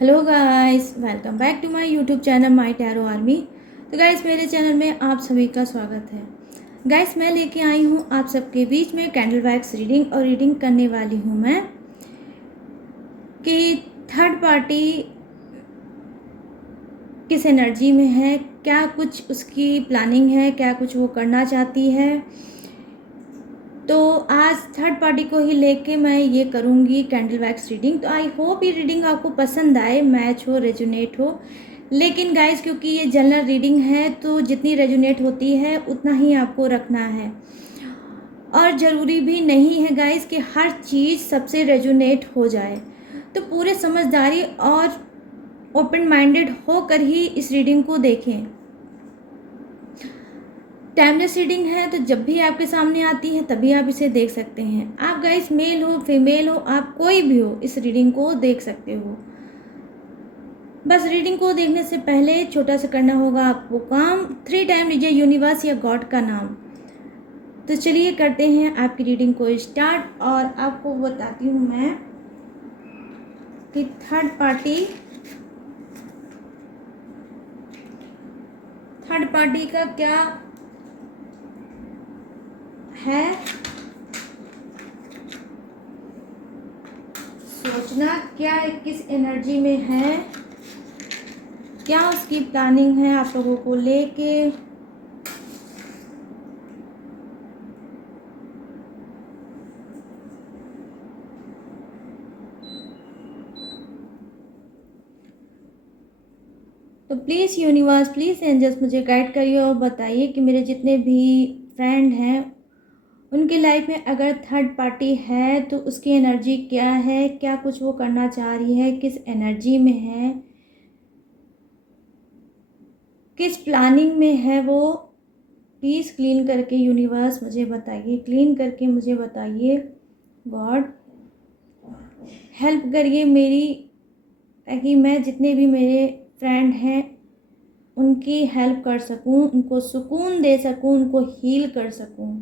Hello guys, welcome back to my YouTube channel my tarot army. तो guys, मेरे channel में आप सभी का स्वागत है। गाइस, मैं लेके आई हूँ आप सबके बीच में कैंडल वैक्स रीडिंग और रीडिंग करने वाली हूँ मैं कि थर्ड पार्टी किस एनर्जी में है, क्या कुछ उसकी प्लानिंग है, क्या कुछ वो करना चाहती है। तो आज थर्ड पार्टी को ही लेके मैं ये करूँगी कैंडल वैक्स रीडिंग। तो आई होप ये रीडिंग आपको पसंद आए, मैच हो, रेजोनेट हो। लेकिन गाइस, क्योंकि ये जनरल रीडिंग है तो जितनी रेजोनेट होती है उतना ही आपको रखना है, और ज़रूरी भी नहीं है गाइस कि हर चीज़ सबसे रेजोनेट हो जाए। तो पूरे समझदारी और ओपन माइंडेड होकर ही इस रीडिंग को देखें। टाइमलेस रीडिंग है, तो जब भी आपके सामने आती है तभी आप इसे देख सकते हैं। आप गाइस मेल हो फीमेल हो, आप कोई भी हो, इस रीडिंग को देख सकते हो। बस रीडिंग को देखने से पहले छोटा सा करना होगा आपको काम। 3 टाइम लीजिए यूनिवर्स या गॉड का नाम। तो चलिए करते हैं आपकी रीडिंग को स्टार्ट, और आपको बताती हूँ मैं कि थर्ड पार्टी का क्या है सोचना, क्या किस एनर्जी में है, क्या उसकी प्लानिंग है आप लोगों को लेके। तो प्लीज़ यूनिवर्स, प्लीज़ एंजल्स, मुझे गाइड करिए और बताइए कि मेरे जितने भी फ्रेंड हैं उनकी लाइफ में अगर थर्ड पार्टी है तो उसकी एनर्जी क्या है, क्या कुछ वो करना चाह रही है, किस एनर्जी में है, किस प्लानिंग में है वो। प्लीज़ क्लीन करके यूनिवर्स मुझे बताइए, क्लीन करके मुझे बताइए। गॉड हेल्प करिए मेरी, ताकि मैं जितने भी मेरे फ्रेंड हैं उनकी हेल्प कर सकूं, उनको सुकून दे सकूं, उनको हील कर सकूं।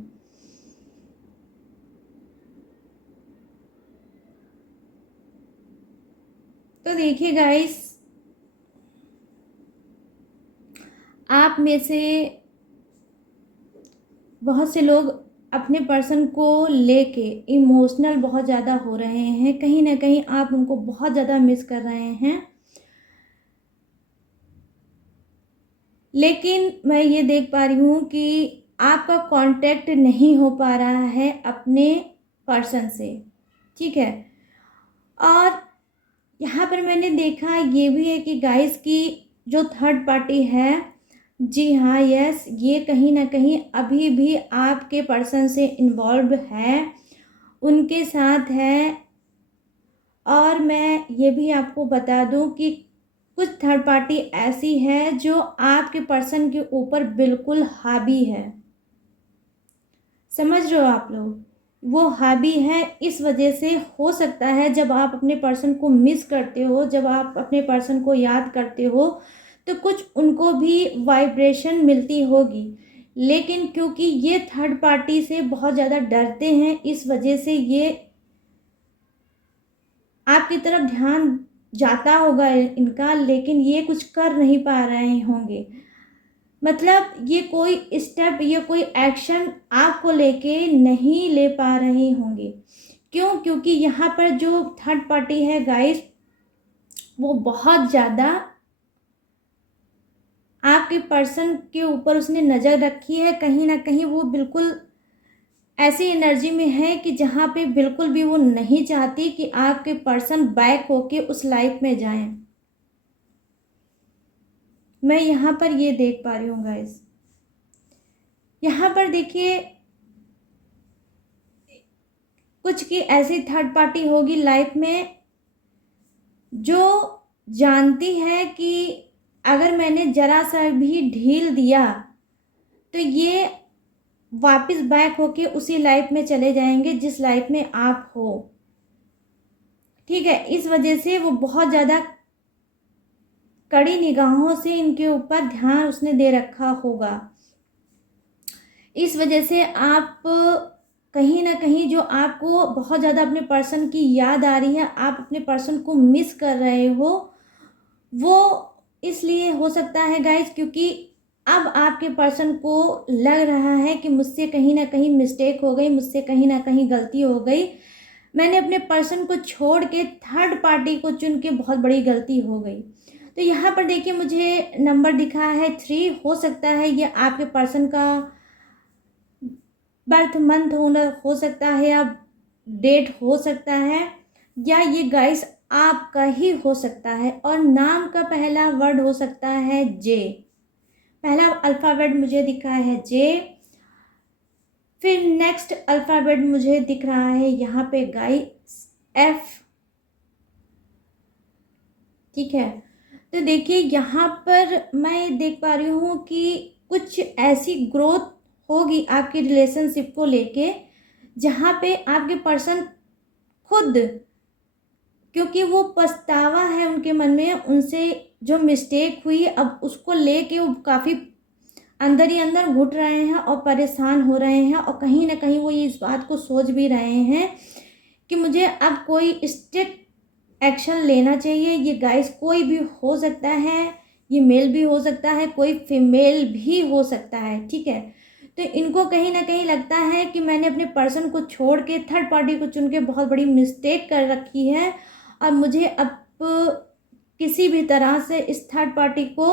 तो देखिए गाइस, आप में से बहुत से लोग अपने पर्सन को लेके इमोशनल बहुत ज़्यादा हो रहे हैं। कहीं ना कहीं आप उनको बहुत ज़्यादा मिस कर रहे हैं, लेकिन मैं ये देख पा रही हूँ कि आपका कांटेक्ट नहीं हो पा रहा है अपने पर्सन से, ठीक है। और यहाँ पर मैंने देखा ये भी है कि गाइस की जो थर्ड पार्टी है, जी हाँ, यस, ये कहीं ना कहीं अभी भी आपके पर्सन से इन्वॉल्व है, उनके साथ है। और मैं ये भी आपको बता दूं कि कुछ थर्ड पार्टी ऐसी है जो आपके पर्सन के ऊपर बिल्कुल हावी है। समझ रहे हो आप लोग, वो हावी है। इस वजह से हो सकता है जब आप अपने पर्सन को मिस करते हो, जब आप अपने पर्सन को याद करते हो, तो कुछ उनको भी वाइब्रेशन मिलती होगी। लेकिन क्योंकि ये थर्ड पार्टी से बहुत ज़्यादा डरते हैं, इस वजह से ये आपकी तरफ ध्यान जाता होगा इनका, लेकिन ये कुछ कर नहीं पा रहे होंगे। मतलब ये कोई स्टेप, ये कोई एक्शन आपको लेके नहीं ले पा रहे होंगे। क्यों? क्योंकि यहाँ पर जो थर्ड पार्टी है गाइस, वो बहुत ज़्यादा आपके पर्सन के ऊपर उसने नज़र रखी है। कहीं ना कहीं वो बिल्कुल ऐसी एनर्जी में है कि जहाँ पे बिल्कुल भी वो नहीं चाहती कि आपके पर्सन बैक होके उस लाइफ में जाएं। मैं यहाँ पर ये देख पा रही हूँ गाइस। यहाँ पर देखिए, कुछ की ऐसी थर्ड पार्टी होगी लाइफ में जो जानती है कि अगर मैंने जरा सा भी ढील दिया तो ये वापस बैक होके उसी लाइफ में चले जाएंगे जिस लाइफ में आप हो, ठीक है। इस वजह से वो बहुत ज़्यादा कड़ी निगाहों से इनके ऊपर ध्यान उसने दे रखा होगा। इस वजह से आप कहीं ना कहीं, जो आपको बहुत ज़्यादा अपने पर्सन की याद आ रही है, आप अपने पर्सन को मिस कर रहे हो, वो इसलिए हो सकता है गाइस क्योंकि अब आपके पर्सन को लग रहा है कि मुझसे कहीं ना कहीं मिस्टेक हो गई, मुझसे कहीं ना कहीं गलती हो गई, मैंने अपने पर्सन को छोड़ के थर्ड पार्टी को चुन के बहुत बड़ी गलती हो गई। तो यहाँ पर देखिए मुझे नंबर दिखा है 3। हो सकता है ये आपके पर्सन का बर्थ मंथ होना हो सकता है या डेट हो सकता है, या ये गाइस आपका ही हो सकता है। और नाम का पहला वर्ड हो सकता है जे, पहला अल्फ़ाबेट मुझे दिखा है जे। फिर नेक्स्ट अल्फ़ाबेट मुझे दिख रहा है यहाँ पे गाइस एफ। ठीक है, तो देखिए यहाँ पर मैं देख पा रही हूँ कि कुछ ऐसी ग्रोथ होगी आपकी रिलेशनशिप को लेके जहाँ पे आपके पर्सन खुद, क्योंकि वो पछतावा है उनके मन में, उनसे जो मिस्टेक हुई अब उसको लेके वो काफ़ी अंदर ही अंदर घुट रहे हैं और परेशान हो रहे हैं, और कहीं ना कहीं वो ये इस बात को सोच भी रहे हैं कि मुझे अब कोई स्ट्रिक्ट एक्शन लेना चाहिए। ये गाइस कोई भी हो सकता है, ये मेल भी हो सकता है, कोई फीमेल भी हो सकता है। ठीक है, तो इनको कहीं ना कहीं लगता है कि मैंने अपने पर्सन को छोड़ के थर्ड पार्टी को चुन के बहुत बड़ी मिस्टेक कर रखी है, और मुझे अब किसी भी तरह से इस थर्ड पार्टी को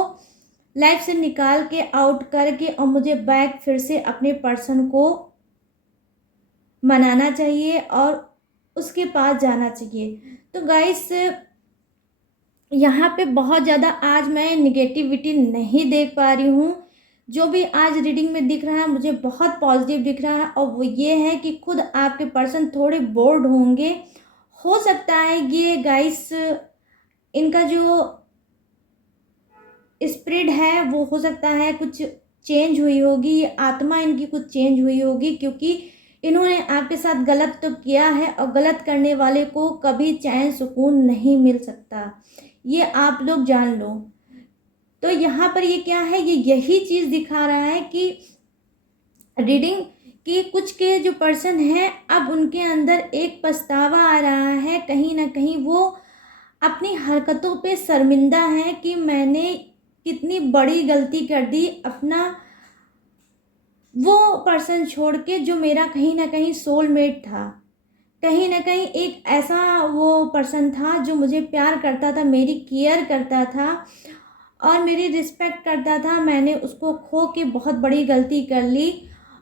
लाइफ से निकाल के आउट करके और मुझे बैक फिर से अपने पर्सन को मनाना चाहिए और उसके पास जाना चाहिए। तो गाइस यहाँ पे बहुत ज़्यादा आज मैं निगेटिविटी नहीं देख पा रही हूँ। जो भी आज रीडिंग में दिख रहा है मुझे बहुत पॉजिटिव दिख रहा है, और वो ये है कि खुद आपके पर्सन थोड़े बोर्ड होंगे। हो सकता है ये गाइस इनका जो स्पिरिट है वो हो सकता है कुछ चेंज हुई होगी, ये आत्मा इनकी कुछ चेंज हुई होगी, क्योंकि इन्होंने आपके साथ गलत तो किया है और गलत करने वाले को कभी चैन सुकून नहीं मिल सकता, ये आप लोग जान लो। तो यहाँ पर ये क्या है, ये यही चीज़ दिखा रहा है कि रीडिंग कि कुछ के जो पर्सन हैं अब उनके अंदर एक पछतावा आ रहा है, कहीं ना कहीं वो अपनी हरकतों पे शर्मिंदा है कि मैंने कितनी बड़ी गलती कर दी, अपना वो पर्सन छोड़ के जो मेरा कहीं ना कहीं सोलमेट था, कहीं ना कहीं एक ऐसा वो पर्सन था जो मुझे प्यार करता था, मेरी केयर करता था और मेरी रिस्पेक्ट करता था। मैंने उसको खो के बहुत बड़ी गलती कर ली।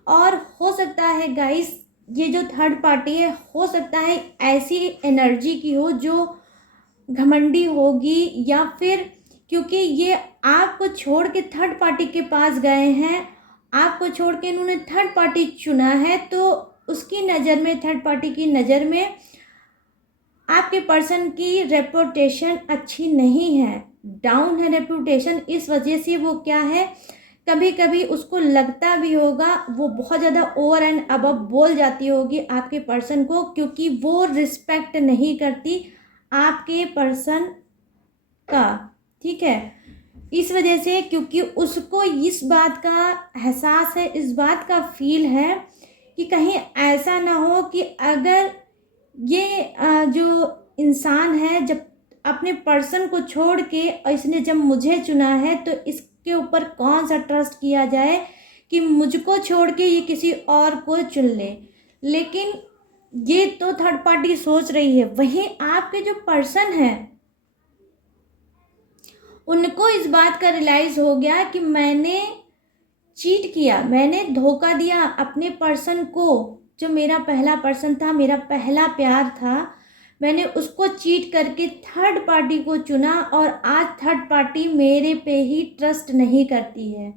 और हो सकता है गाइस ये जो थर्ड पार्टी है हो सकता है ऐसी एनर्जी की हो जो घमंडी होगी, या फिर क्योंकि ये आपको छोड़ के थर्ड पार्टी के पास गए हैं, आपको छोड़ के इन्होंने थर्ड पार्टी चुना है, तो उसकी नज़र में, थर्ड पार्टी की नज़र में आपके पर्सन की रेपुटेशन अच्छी नहीं है, डाउन है रेपुटेशन। इस वजह से वो क्या है, कभी कभी उसको लगता भी होगा, वो बहुत ज़्यादा ओवर एंड अबव बोल जाती होगी आपके पर्सन को, क्योंकि वो रिस्पेक्ट नहीं करती आपके पर्सन का। ठीक है, इस वजह से क्योंकि उसको इस बात का एहसास है, इस बात का फील है कि कहीं ऐसा ना हो कि अगर ये जो इंसान है जब अपने पर्सन को छोड़ के और इसने जब मुझे चुना है तो इसके ऊपर कौन सा ट्रस्ट किया जाए कि मुझको छोड़ के ये किसी और को चुन ले। लेकिन ये तो थर्ड पार्टी सोच रही है, वहीं आपके जो पर्सन है उनको इस बात का रियलाइज़ हो गया कि मैंने चीट किया, मैंने धोखा दिया अपने पर्सन को, जो मेरा पहला पर्सन था, मेरा पहला प्यार था, मैंने उसको चीट करके थर्ड पार्टी को चुना और आज थर्ड पार्टी मेरे पे ही ट्रस्ट नहीं करती है।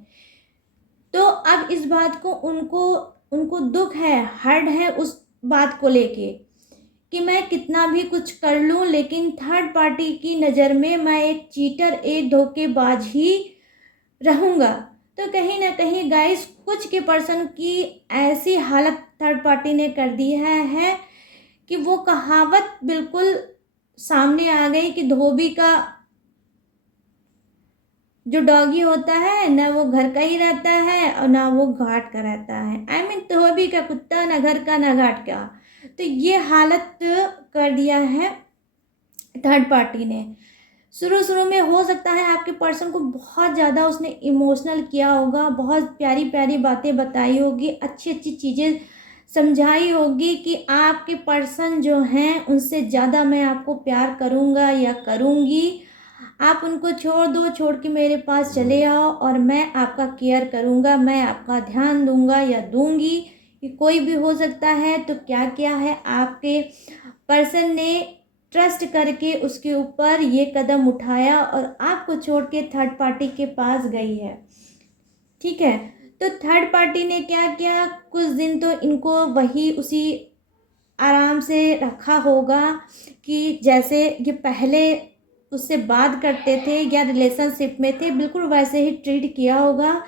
तो अब इस बात को उनको उनको दुख है, हर्ट है उस बात को लेके कि मैं कितना भी कुछ कर लूँ लेकिन थर्ड पार्टी की नज़र में मैं एक चीटर, एक धोखेबाज ही रहूँगा। तो कहीं ना कहीं गाइस कुछ के पर्सन की ऐसी हालत थर्ड पार्टी ने कर दी है कि वो कहावत बिल्कुल सामने आ गई कि धोबी का जो डॉगी होता है ना वो घर का ही रहता है और ना वो घाट का रहता है। आई मीन धोबी का कुत्ता ना घर का ना घाट का। तो ये हालत कर दिया है थर्ड पार्टी ने। शुरू शुरू में हो सकता है आपके पर्सन को बहुत ज़्यादा उसने इमोशनल किया होगा, बहुत प्यारी प्यारी बातें बताई होगी, अच्छी अच्छी चीज़ें समझाई होगी कि आपके पर्सन जो हैं उनसे ज़्यादा मैं आपको प्यार करूँगा या करूँगी, आप उनको छोड़ दो, छोड़ के मेरे पास चले आओ और मैं आपका केयर करूँगा, मैं आपका ध्यान दूँगा या दूँगी। ये कोई भी हो सकता है। तो क्या किया है आपके पर्सन ने, ट्रस्ट करके उसके ऊपर ये कदम उठाया और आपको छोड़ के थर्ड पार्टी के पास गई है। ठीक है, तो थर्ड पार्टी ने क्या किया, कुछ दिन तो इनको वही उसी आराम से रखा होगा कि जैसे ये पहले उससे बात करते थे या रिलेशनशिप में थे, बिल्कुल वैसे ही ट्रीट किया होगा।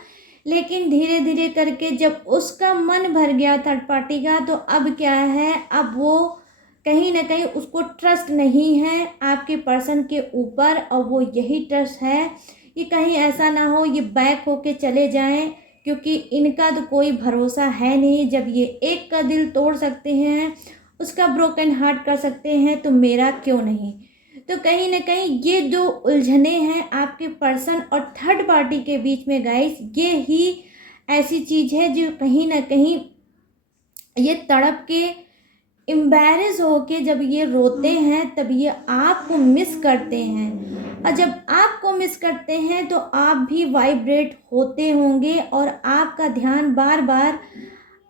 लेकिन धीरे धीरे करके जब उसका मन भर गया थर्ड पार्टी का, तो अब क्या है, अब वो कहीं ना कहीं उसको ट्रस्ट नहीं है आपके पर्सन के ऊपर, और वो यही ट्रस्ट है कि कहीं ऐसा ना हो ये बैक होके चले जाएं, क्योंकि इनका तो कोई भरोसा है नहीं। जब ये एक का दिल तोड़ सकते हैं, उसका ब्रोकन हार्ट कर सकते हैं, तो मेरा क्यों नहीं। तो कहीं ना कहीं ये जो उलझने हैं आपके पर्सन और थर्ड पार्टी के बीच में गाइस, ये ही ऐसी चीज़ है जो कहीं ना कहीं ये तड़प के एम्बैरेस होके जब ये रोते हैं तब ये आपको मिस करते हैं, और जब आपको मिस करते हैं तो आप भी वाइब्रेट होते होंगे और आपका ध्यान बार बार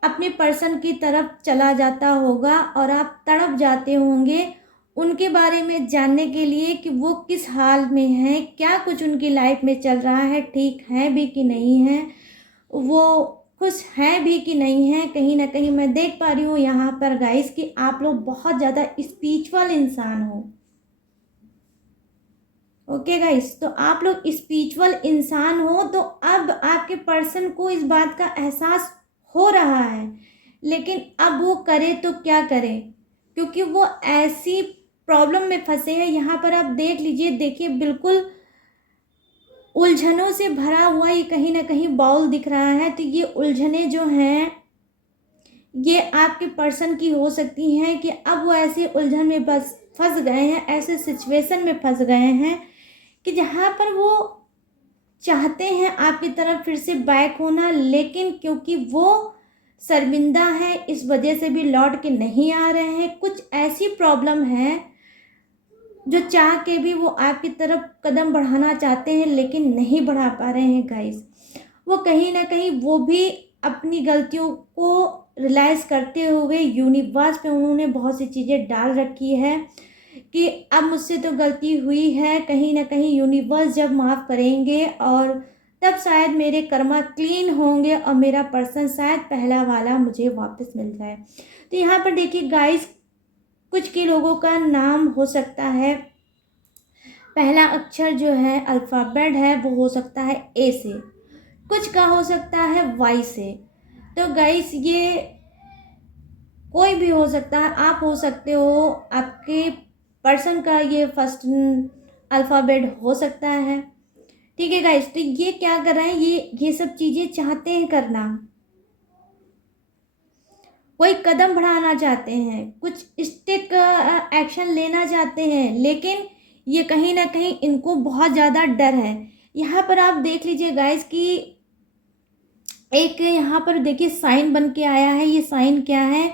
अपने पर्सन की तरफ चला जाता होगा और आप तड़प जाते होंगे उनके बारे में जानने के लिए कि वो किस हाल में हैं, क्या कुछ उनकी लाइफ में चल रहा है, ठीक है भी कि नहीं है, वो खुश हैं भी कि नहीं है। कहीं ना कहीं मैं देख पा रही हूँ यहाँ पर गाइस कि आप लोग बहुत ज़्यादा स्पिरिचुअल इंसान हो। ओके गाइस, तो आप लोग स्पिरिचुअल इंसान हो, तो अब आपके पर्सन को इस बात का एहसास हो रहा है, लेकिन अब वो करे तो क्या करे, क्योंकि वो ऐसी प्रॉब्लम में फंसे हैं। यहाँ पर आप देख लीजिए, देखिए बिल्कुल उलझनों से भरा हुआ ये कहीं ना कहीं बाउल दिख रहा है। तो ये उलझने जो हैं ये आपके पर्सन की हो सकती हैं कि अब वो ऐसे उलझन में बस फंस गए हैं, ऐसे सिचुएशन में फंस गए हैं कि जहाँ पर वो चाहते हैं आपकी तरफ फिर से बैक होना, लेकिन क्योंकि वो शर्मिंदा है इस वजह से भी लौट के नहीं आ रहे हैं। कुछ ऐसी प्रॉब्लम है जो चाह के भी वो आपकी तरफ कदम बढ़ाना चाहते हैं लेकिन नहीं बढ़ा पा रहे हैं गाइस। वो कहीं ना कहीं वो भी अपनी गलतियों को रियलाइज़ करते हुए यूनिवर्स पे उन्होंने बहुत सी चीज़ें डाल रखी है कि अब मुझसे तो गलती हुई है, कहीं ना कहीं यूनिवर्स जब माफ़ करेंगे और तब शायद मेरे कर्मा क्लीन होंगे और मेरा पर्सन शायद पहला वाला मुझे वापस मिल जाए। तो यहाँ पर देखिए गाइस, कुछ के लोगों का नाम हो सकता है, पहला अक्षर जो है अल्फ़ाबेट है वो हो सकता है ए से, कुछ का हो सकता है वाई से। तो गाइस ये कोई भी हो सकता है, आप हो सकते हो, आपके पर्सन का ये फर्स्ट अल्फ़ाबेट हो सकता है। ठीक है गाइस, तो ये क्या कर रहे हैं, ये सब चीज़ें चाहते हैं करना, कोई कदम बढ़ाना चाहते हैं, कुछ स्टेप एक्शन लेना चाहते हैं, लेकिन ये कहीं ना कहीं इनको बहुत ज़्यादा डर है। यहाँ पर आप देख लीजिए गाइस कि एक यहाँ पर देखिए साइन बन के आया है। ये साइन क्या है,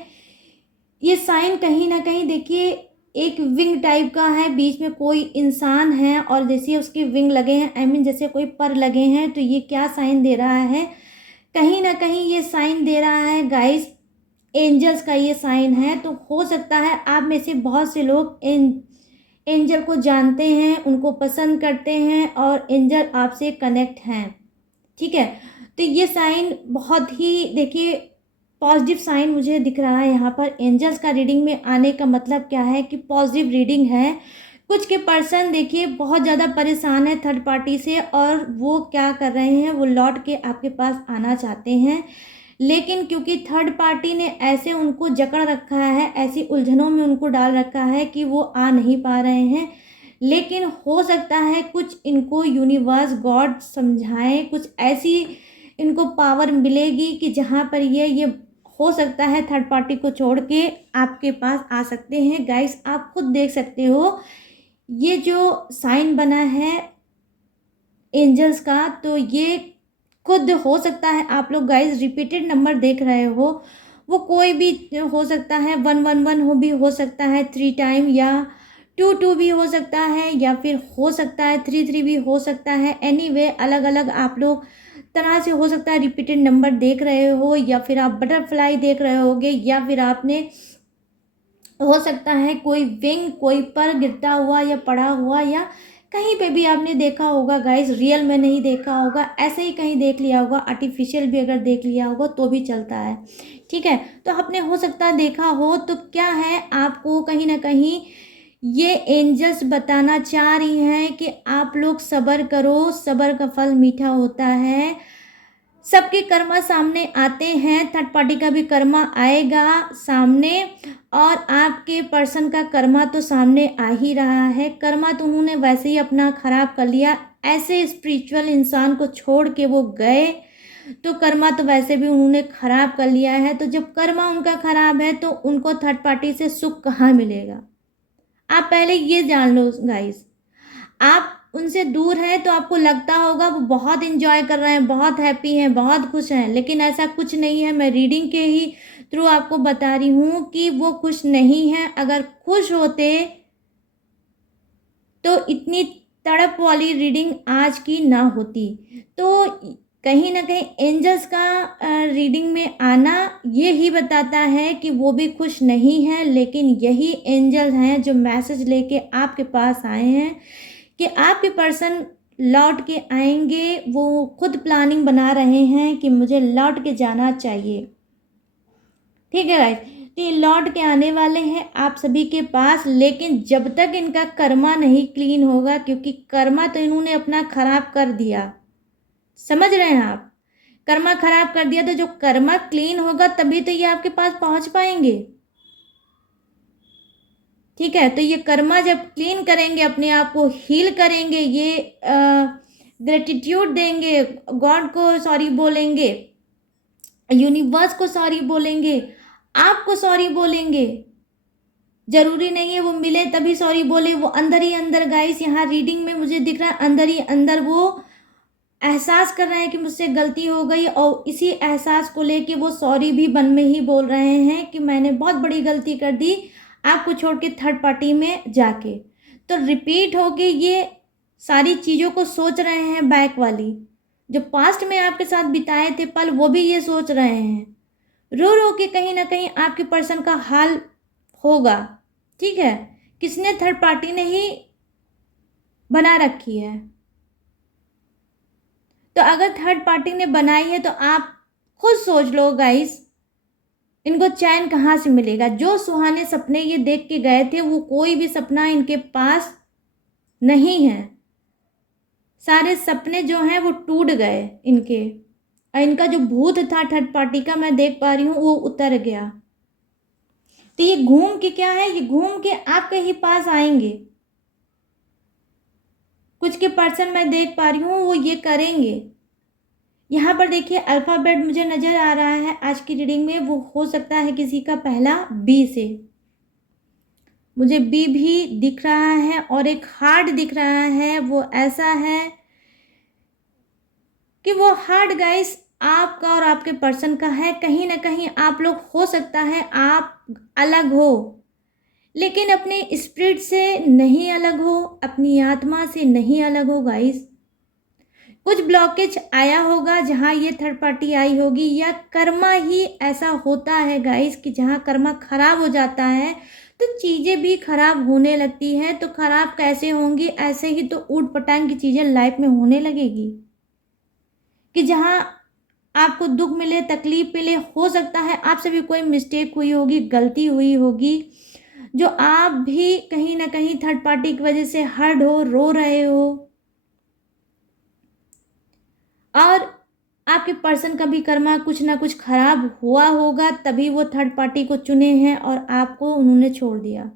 ये साइन कहीं ना कहीं देखिए एक विंग टाइप का है, बीच में कोई इंसान है और जैसे उसके विंग लगे हैं, आई मीन जैसे कोई पर लगे हैं। तो ये क्या साइन दे रहा है, कहीं ना कहीं ये साइन दे रहा है गाइस एंजल्स का ये साइन है। तो हो सकता है आप में से बहुत से लोग एंजल को जानते हैं, उनको पसंद करते हैं और एंजल आपसे कनेक्ट हैं। ठीक है, तो ये साइन बहुत ही देखिए पॉजिटिव साइन मुझे दिख रहा है। यहाँ पर एंजल्स का रीडिंग में आने का मतलब क्या है कि पॉजिटिव रीडिंग है। कुछ के पर्सन देखिए बहुत ज़्यादा परेशान है थर्ड पार्टी से और वो क्या कर रहे हैं, वो लौट के आपके पास आना चाहते हैं, लेकिन क्योंकि थर्ड पार्टी ने ऐसे उनको जकड़ रखा है, ऐसी उलझनों में उनको डाल रखा है कि वो आ नहीं पा रहे हैं। लेकिन हो सकता है कुछ इनको यूनिवर्स गॉड समझाएं, कुछ ऐसी इनको पावर मिलेगी कि जहाँ पर ये हो सकता है थर्ड पार्टी को छोड़ के आपके पास आ सकते हैं। गाइस आप खुद देख सकते हो ये जो साइन बना है एंजल्स का, तो ये खुद हो सकता है आप लोग गाइस रिपीटेड नंबर देख रहे हो, वो कोई भी हो सकता है, 111 भी हो सकता है 3 टाइम, या 22 भी हो सकता है, या फिर हो सकता है 33 भी हो सकता है। एनीवे अलग अलग आप लोग तरह से हो सकता है रिपीटेड नंबर देख रहे हो, या फिर आप बटरफ्लाई देख रहे होगे, या फिर आपने हो सकता है कोई विंग कोई पर गिरता हुआ या पड़ा हुआ, या कहीं पे भी आपने देखा होगा गाइस, रियल में नहीं देखा होगा, ऐसे ही कहीं देख लिया होगा, आर्टिफिशियल भी अगर देख लिया होगा तो भी चलता है। ठीक है, तो आपने हो सकता है देखा हो, तो क्या है आपको कहीं ना कहीं ये एंजल्स बताना चाह रही हैं कि आप लोग सब्र करो, सब्र का फल मीठा होता है। सबके कर्मा सामने आते हैं, थर्ड पार्टी का भी कर्मा आएगा सामने, और आपके पर्सन का कर्मा तो सामने आ ही रहा है। कर्मा तो उन्होंने वैसे ही अपना खराब कर लिया, ऐसे स्पिरिचुअल इंसान को छोड़ के वो गए, तो कर्मा तो वैसे भी उन्होंने खराब कर लिया है। तो जब कर्मा उनका खराब है तो उनको थर्ड पार्टी से सुख कहाँ मिलेगा? आप पहले ये जान लो गाइस। आप उनसे दूर हैं तो आपको लगता होगा वो बहुत इंजॉय कर रहे हैं, बहुत हैप्पी हैं, बहुत खुश हैं, लेकिन ऐसा कुछ नहीं है। मैं रीडिंग के ही थ्रू आपको बता रही हूँ कि वो खुश नहीं हैं। अगर खुश होते तो इतनी तड़प वाली रीडिंग आज की ना होती। तो कहीं ना कहीं एंजल्स का रीडिंग में आना ये ही बताता है कि वो भी खुश नहीं है, लेकिन यही एंजल हैं जो मैसेज लेके आपके पास आए हैं कि आपके पर्सन लौट के आएंगे। वो खुद प्लानिंग बना रहे हैं कि मुझे लौट के जाना चाहिए। ठीक है गाइस, तो ये लौट के आने वाले हैं आप सभी के पास, लेकिन जब तक इनका कर्मा नहीं क्लीन होगा, क्योंकि कर्मा तो इन्होंने अपना खराब कर दिया, समझ रहे हैं आप? कर्मा खराब कर दिया, तो जो कर्मा क्लीन होगा तभी तो ये आपके पास पहुंच पाएंगे। ठीक है, तो ये कर्मा जब क्लीन करेंगे, अपने आप को हील करेंगे, ये ग्रेटिट्यूड देंगे, गॉड को सॉरी बोलेंगे, यूनिवर्स को सॉरी बोलेंगे, आपको सॉरी बोलेंगे। जरूरी नहीं है वो मिले तभी सॉरी बोले, वो अंदर ही अंदर गाइस, यहाँ रीडिंग में मुझे दिख रहा है अंदर ही अंदर वो एहसास कर रहे हैं कि मुझसे गलती हो गई, और इसी एहसास को लेके वो सॉरी भी मन में ही बोल रहे हैं कि मैंने बहुत बड़ी गलती कर दी आपको छोड़ के थर्ड पार्टी में जाके। तो रिपीट होके ये सारी चीज़ों को सोच रहे हैं, बैक वाली जो पास्ट में आपके साथ बिताए थे पल, वो भी ये सोच रहे हैं। रो रो के कहीं ना कहीं आपके पर्सन का हाल होगा। ठीक है, किसने? थर्ड पार्टी ने ही बना रखी है। तो अगर थर्ड पार्टी ने बनाई है तो आप खुद सोच लो गाइस, इनको चैन कहाँ से मिलेगा? जो सुहाने सपने ये देख के गए थे वो कोई भी सपना इनके पास नहीं है। सारे सपने जो हैं वो टूट गए इनके, और इनका जो भूत था थर्ड पार्टी का, मैं देख पा रही हूँ वो उतर गया। तो ये घूम के क्या है, ये घूम के आपके ही पास आएंगे। कुछ के पर्सन मैं देख पा रही हूँ वो ये करेंगे। यहाँ पर देखिए अल्फ़ाबेट मुझे नज़र आ रहा है आज की रीडिंग में, वो हो सकता है किसी का पहला बी से, मुझे बी भी दिख रहा है, और एक हार्ट दिख रहा है। वो ऐसा है कि वो हार्ट गाइस आपका और आपके पर्सन का है। कहीं ना कहीं आप लोग हो सकता है आप अलग हो, लेकिन अपने स्पिरिट से नहीं अलग हो, अपनी आत्मा से नहीं अलग हो गाइस। कुछ ब्लॉकेज आया होगा जहाँ ये थर्ड पार्टी आई होगी, या कर्मा ही ऐसा होता है गाइस कि जहाँ कर्मा खराब हो जाता है तो चीज़ें भी खराब होने लगती हैं। तो खराब कैसे होंगी? ऐसे ही तो ऊट पटांग की चीज़ें लाइफ में होने लगेगी कि जहाँ आपको दुख मिले, तकलीफ मिले, हो सकता है आपसे भी कोई मिस्टेक हुई होगी, गलती हुई होगी, जो आप भी कहीं ना कहीं थर्ड पार्टी की वजह से हर्ट हो, रो रहे हो, और आपके पर्सन का भी कर्मा कुछ ना कुछ खराब हुआ होगा, तभी वो थर्ड पार्टी को चुने हैं और आपको उन्होंने छोड़ दिया।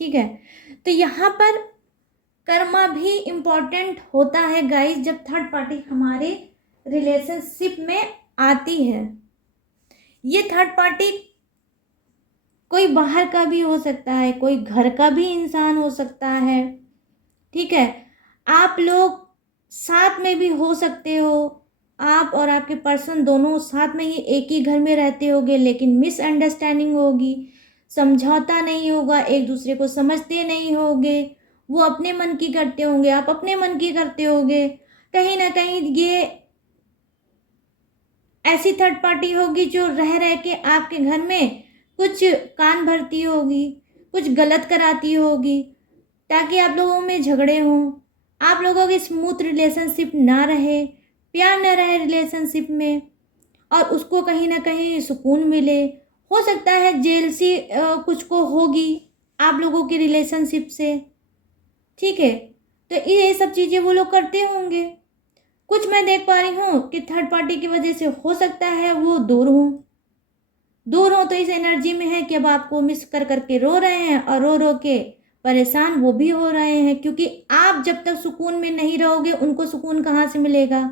ठीक है, तो यहाँ पर कर्मा भी इम्पोर्टेंट होता है गाइस जब थर्ड पार्टी हमारे रिलेशनशिप में आती है। ये थर्ड पार्टी कोई बाहर का भी हो सकता है, कोई घर का भी इंसान हो सकता है, ठीक है। आप लोग साथ में भी हो सकते हो, आप और आपके पर्सन दोनों साथ में ही एक ही घर में रहते होगे, लेकिन मिसअंडरस्टैंडिंग होगी, समझौता नहीं होगा, एक दूसरे को समझते नहीं होगे, वो अपने मन की करते होंगे, आप अपने मन की करते होगे। कहीं ना कहीं ये ऐसी थर्ड पार्टी होगी जो रह रह के आपके घर में कुछ कान भरती होगी, कुछ गलत कराती होगी, ताकि आप लोगों में झगड़े हों, आप लोगों की स्मूथ रिलेशनशिप ना रहे, प्यार ना रहे रिलेशनशिप में, और उसको कहीं ना कहीं सुकून मिले। हो सकता है जेलसी कुछ को होगी आप लोगों की रिलेशनशिप से, ठीक है। तो ये सब चीज़ें वो लोग करते होंगे। कुछ मैं देख पा रही हूँ कि थर्ड पार्टी की वजह से हो सकता है वो दूर हो तो इस एनर्जी में है कि अब आपको मिस कर करके रो रहे हैं, और रो रो के परेशान वो भी हो रहे हैं, क्योंकि आप जब तक सुकून में नहीं रहोगे उनको सुकून कहाँ से मिलेगा।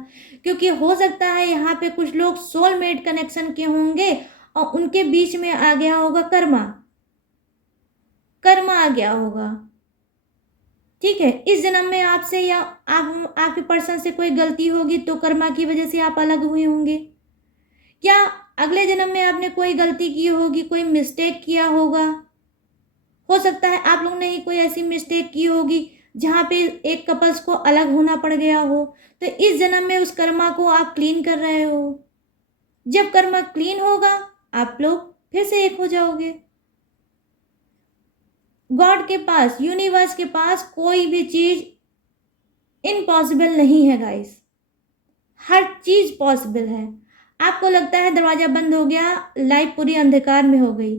क्योंकि हो सकता है यहाँ पे कुछ लोग सोलमेट कनेक्शन के होंगे और उनके बीच में आ गया होगा कर्मा आ गया होगा, ठीक है। इस जन्म में आपसे या आप आपके पर्सन से कोई गलती होगी तो कर्मा की वजह से आप अलग हुए होंगे, या अगले जन्म में आपने कोई गलती की होगी, कोई मिस्टेक किया होगा। हो सकता है आप लोग ने ही कोई ऐसी मिस्टेक की होगी जहाँ पे एक कपल्स को अलग होना पड़ गया हो, तो इस जन्म में उस कर्मा को आप क्लीन कर रहे हो। जब कर्मा क्लीन होगा आप लोग फिर से एक हो जाओगे। गॉड के पास, यूनिवर्स के पास कोई भी चीज इम्पॉसिबल नहीं है गाइस, हर चीज पॉसिबल है। आपको लगता है दरवाजा बंद हो गया, लाइफ पूरी अंधकार में हो गई,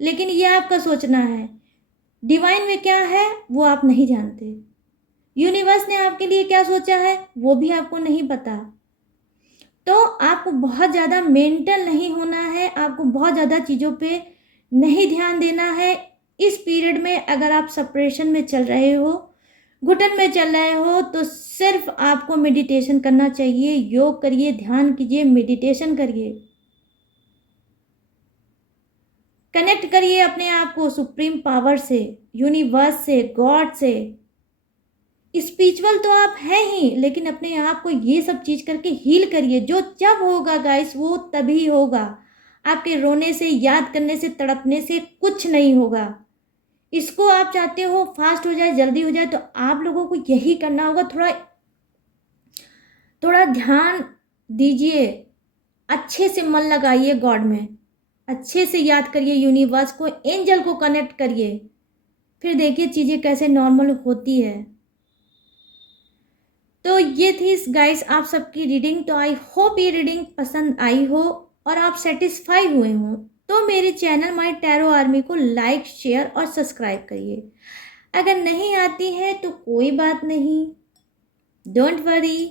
लेकिन ये आपका सोचना है। डिवाइन में क्या है वो आप नहीं जानते, यूनिवर्स ने आपके लिए क्या सोचा है वो भी आपको नहीं पता। तो आपको बहुत ज़्यादा मेंटल नहीं होना है, आपको बहुत ज़्यादा चीज़ों पे नहीं ध्यान देना है। इस पीरियड में अगर आप सेपरेशन में चल रहे हो, घुटन में चल रहे हो, तो सिर्फ आपको मेडिटेशन करना चाहिए। योग करिए, ध्यान कीजिए, मेडिटेशन करिए, कनेक्ट करिए अपने आप को सुप्रीम पावर से, यूनिवर्स से, गॉड से। स्पिरिचुअल तो आप हैं ही, लेकिन अपने आप को ये सब चीज करके हील करिए। जो जब होगा गाइस वो तभी होगा, आपके रोने से, याद करने से, तड़पने से कुछ नहीं होगा। इसको आप चाहते हो फास्ट हो जाए, जल्दी हो जाए, तो आप लोगों को यही करना होगा। थोड़ा थोड़ा ध्यान दीजिए, अच्छे से मन लगाइए गॉड में, अच्छे से याद करिए यूनिवर्स को, एंजल को कनेक्ट करिए, फिर देखिए चीज़ें कैसे नॉर्मल होती है। तो ये थी गाइस आप सबकी रीडिंग। तो आई होप ये रीडिंग पसंद आई हो और आप सेटिस्फाई हुए हो। तो मेरे चैनल माय टैरो आर्मी को लाइक, शेयर और सब्सक्राइब करिए। अगर नहीं आती है तो कोई बात नहीं, डोंट वरी,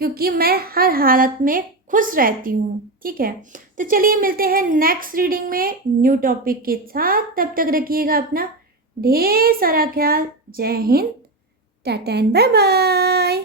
क्योंकि मैं हर हालत में खुश रहती हूँ, ठीक है। तो चलिए मिलते हैं नेक्स्ट रीडिंग में न्यू टॉपिक के साथ। तब तक रखिएगा अपना ढेर सारा ख्याल। जय Hind, tata and bye bye.